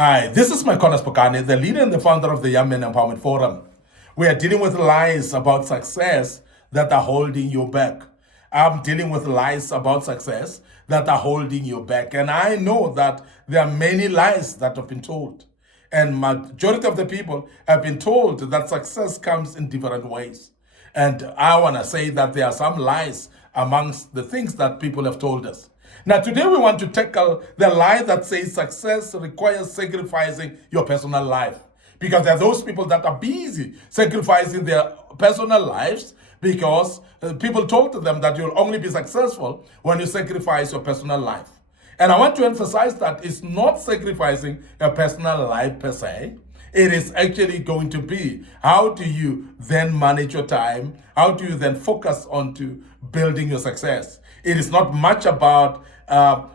Hi, this is Micornus, Phokane, the leader and the founder of the Young Men Empowerment Forum. We are dealing with lies about success that are holding you back. I'm dealing with lies about success that are holding you back. And I know that there are many lies that have been told. And majority of the people have been told that success comes in different ways. And I want to say that there are some lies amongst the things that people have told us. Now, today we want to tackle the lie that says success requires sacrificing your personal life. Because there are those people that are busy sacrificing their personal lives because people told them that you'll only be successful when you sacrifice your personal life. And I want to emphasize that it's not sacrificing a personal life per se. It is actually going to be how do you then manage your time? How do you then focus on to building your success? It is not much about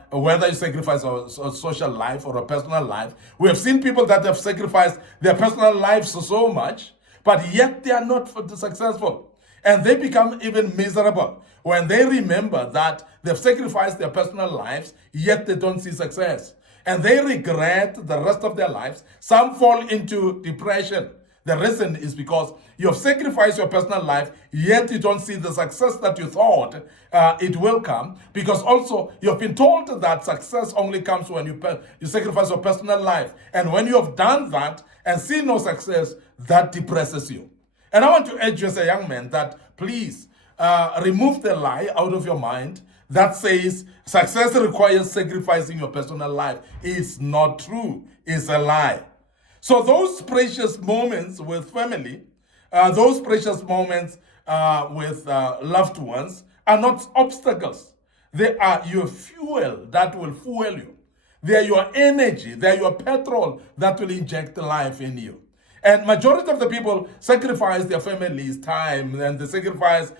whether you sacrifice a social life or a personal life. We have seen people that have sacrificed their personal lives so much, but yet they are not successful. And they become even miserable when they remember that they've sacrificed their personal lives, yet they don't see success. And they regret the rest of their lives. Some fall into depression. The reason is because you have sacrificed your personal life, yet you don't see the success that you thought it will come. Because also you have been told that success only comes when you sacrifice your personal life. And when you have done that and see no success, that depresses you. And I want to urge you as a young man that please remove the lie out of your mind that says success requires sacrificing your personal life. It's not true. It's a lie. So those precious moments with family, those precious moments with loved ones are not obstacles. They are your fuel that will fuel you. They are your energy. They are your petrol that will inject life in you. And majority of the people sacrifice their family's time and they sacrifice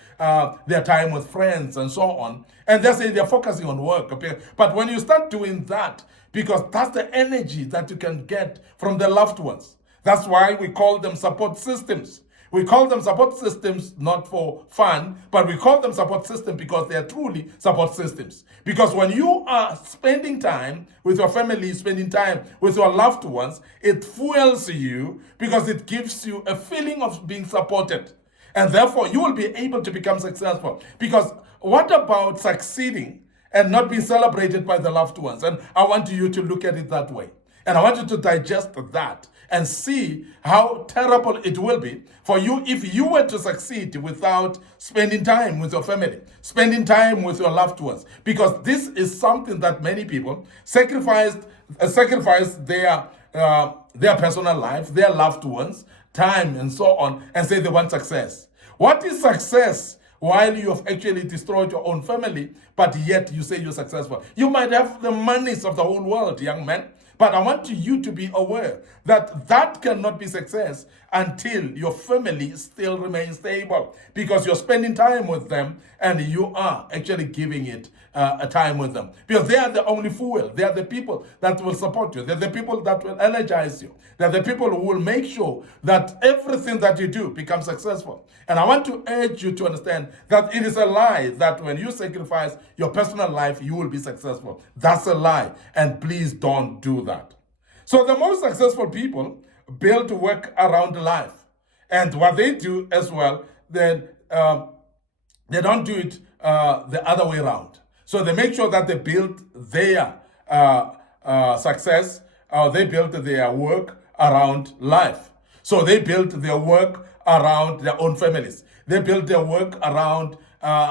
their time with friends and so on. And they say they're focusing on work. Okay? But when you start doing that, because that's the energy that you can get from the loved ones. That's why we call them support systems. We call them support systems not for fun, but we call them support systems because they are truly support systems. Because when you are spending time with your family, spending time with your loved ones, it fuels you because it gives you a feeling of being supported. And therefore, you will be able to become successful. Because what about succeeding and not being celebrated by the loved ones? And I want you to look at it that way. And I want you to digest that and see how terrible it will be for you if you were to succeed without spending time with your family, spending time with your loved ones. Because this is something that many people sacrifice their personal life, their loved ones, time, and so on, and say they want success. What is success? While you have actually destroyed your own family, but yet you say you're successful. You might have the monies of the whole world, young man, but I want you to be aware that that cannot be success until your family still remains stable, because you're spending time with them and you are actually giving it a time with them, because they are the only fuel. They are the people that will support you. They're the people that will energize you. They're the people who will make sure that everything that you do becomes successful. And I want to urge you to understand that it is a lie that when you sacrifice your personal life, you will be successful. That's a lie. And please don't do that. So the most successful people build work around life. And what they do as well, then they don't do it the other way around. So they make sure that they build their success, they build their work around life. So they build their work around their own families. They build their work around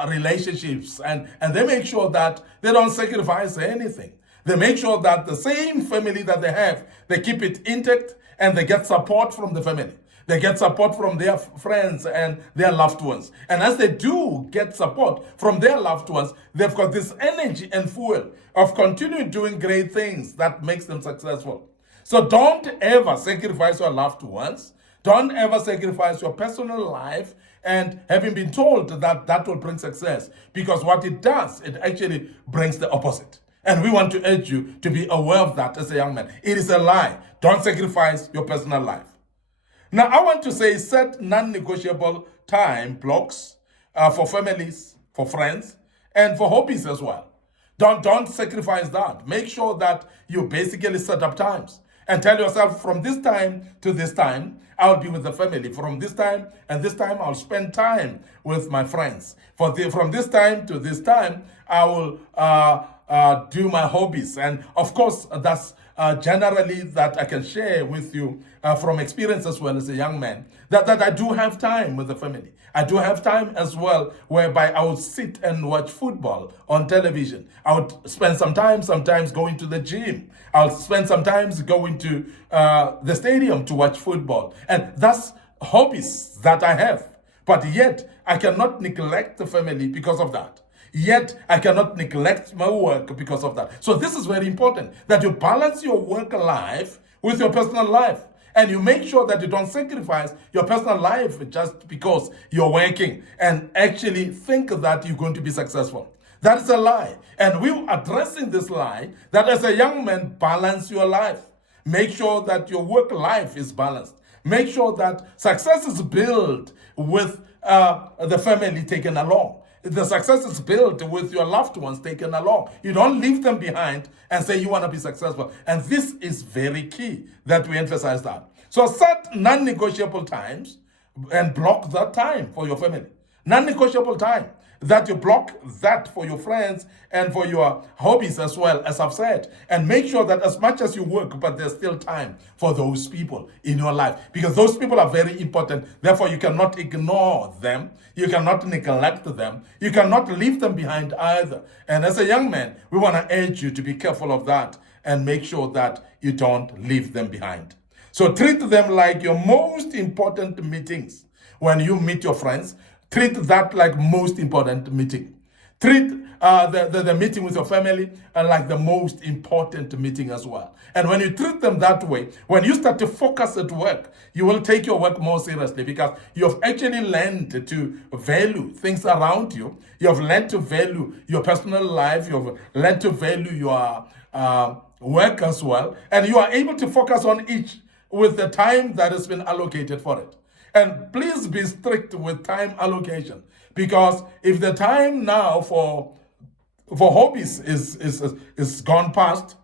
relationships, and they make sure that they don't sacrifice anything. They make sure that the same family that they have, they keep it intact, and they get support from the family. They get support from their friends and their loved ones. And as they do get support from their loved ones, they've got this energy and fuel of continuing doing great things that makes them successful. So don't ever sacrifice your loved ones. Don't ever sacrifice your personal life and having been told that that will bring success. Because what it does, it actually brings the opposite. And we want to urge you to be aware of that as a young man. It is a lie. Don't sacrifice your personal life. Now, I want to say set non-negotiable time blocks for families, for friends, and for hobbies as well. Don't sacrifice that. Make sure that you basically set up times. And tell yourself, from this time to this time, I'll be with the family. From this time and this time, I'll spend time with my friends. From this time to this time, I will do my hobbies. And of course, that's generally that I can share with you from experience as well as a young man, that I do have time with the family. I do have time as well whereby I would sit and watch football on television. I would spend some time sometimes going to the gym. I'll spend some time going to the stadium to watch football. And that's hobbies that I have. But yet, I cannot neglect the family because of that. Yet, I cannot neglect my work because of that. So this is very important, that you balance your work life with your personal life. And you make sure that you don't sacrifice your personal life just because you're working and actually think that you're going to be successful. That is a lie. And we're addressing this lie that as a young man, balance your life. Make sure that your work life is balanced. Make sure that success is built with the family taken along. The success is built with your loved ones taken along. You don't leave them behind and say you want to be successful. And this is very key that we emphasize that. So set non-negotiable times and block that time for your family. Non-negotiable time. That you block that for your friends and for your hobbies as well, as I've said. And make sure that as much as you work, but there's still time for those people in your life. Because those people are very important. Therefore, you cannot ignore them. You cannot neglect them. You cannot leave them behind either. And as a young man, we want to urge you to be careful of that and make sure that you don't leave them behind. So treat them like your most important meetings. When you meet your friends, treat that like most important meeting. Treat the meeting with your family like the most important meeting as well. And when you treat them that way, when you start to focus at work, you will take your work more seriously because you have actually learned to value things around you. You have learned to value your personal life. You have learned to value your work as well. And you are able to focus on each with the time that has been allocated for it. And please be strict with time allocation, because if the time now for hobbies is gone past,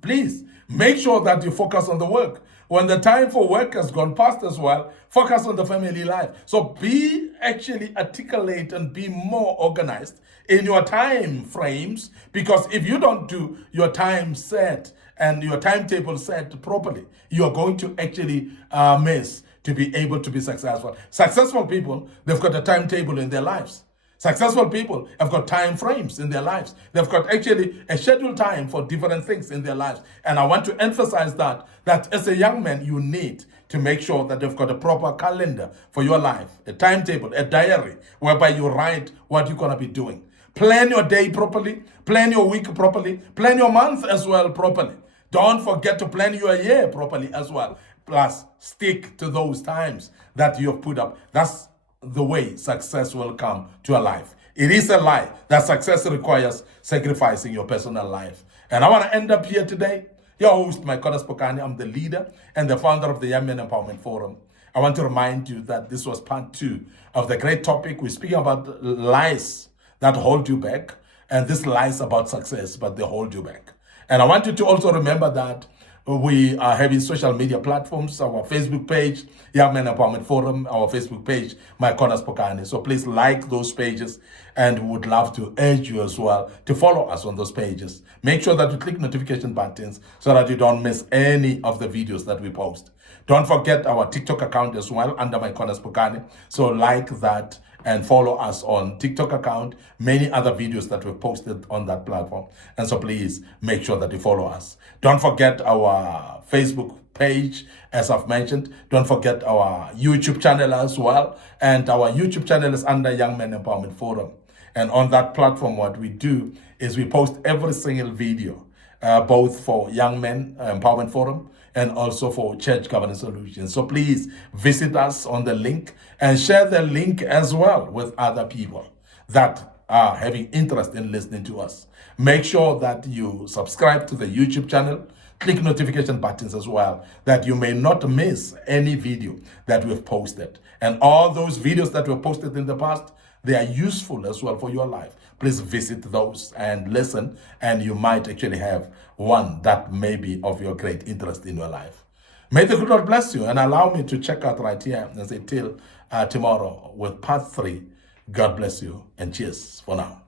please make sure that you focus on the work. When the time for work has gone past as well, focus on the family life. So be actually articulate and be more organized in your time frames, because if you don't do your time set and your timetable set properly, you are going to actually miss to be able to be successful. Successful people, they've got a timetable in their lives. Successful people have got time frames in their lives. They've got actually a scheduled time for different things in their lives. And I want to emphasize that as a young man, you need to make sure that you've got a proper calendar for your life, a timetable, a diary, whereby you write what you're going to be doing. Plan your day properly, plan your week properly, plan your month as well properly. Don't forget to plan your year properly as well. Plus, stick to those times that you have put up. That's the way success will come to your life. It is a lie that success requires sacrificing your personal life. And I want to end up here today. Your host, Micornus Phokane. I'm the leader and the founder of the Young Men Empowerment Forum. I want to remind you that this was part 2 of the great topic. We're speaking about lies that hold you back. And this lies about success, but they hold you back. And I want you to also remember that we are having social media platforms, our Facebook page, Young Men Empowerment Forum, our Facebook page, Micornus Phokane. So please like those pages, and we would love to urge you as well to follow us on those pages. Make sure that you click notification buttons so that you don't miss any of the videos that we post. Don't forget our TikTok account as well under Micornus Phokane. So like that and follow us on TikTok account, many other videos that we've posted on that platform. And so please make sure that you follow us. Don't forget our Facebook page, as I've mentioned. Don't forget our YouTube channel as well. And our YouTube channel is under Young Men Empowerment Forum. And on that platform, what we do is we post every single video, both for Young Men Empowerment Forum and also for Church Governance Solutions. So please visit us on the link and share the link as well with other people that are having interest in listening to us. Make sure that you subscribe to the YouTube channel, click notification buttons as well, that you may not miss any video that we've posted. And all those videos that we've posted in the past, they are useful as well for your life. Please visit those and listen, and you might actually have one that may be of your great interest in your life. May the good Lord bless you, and allow me to check out right here and say till tomorrow with part 3. God bless you, and cheers for now.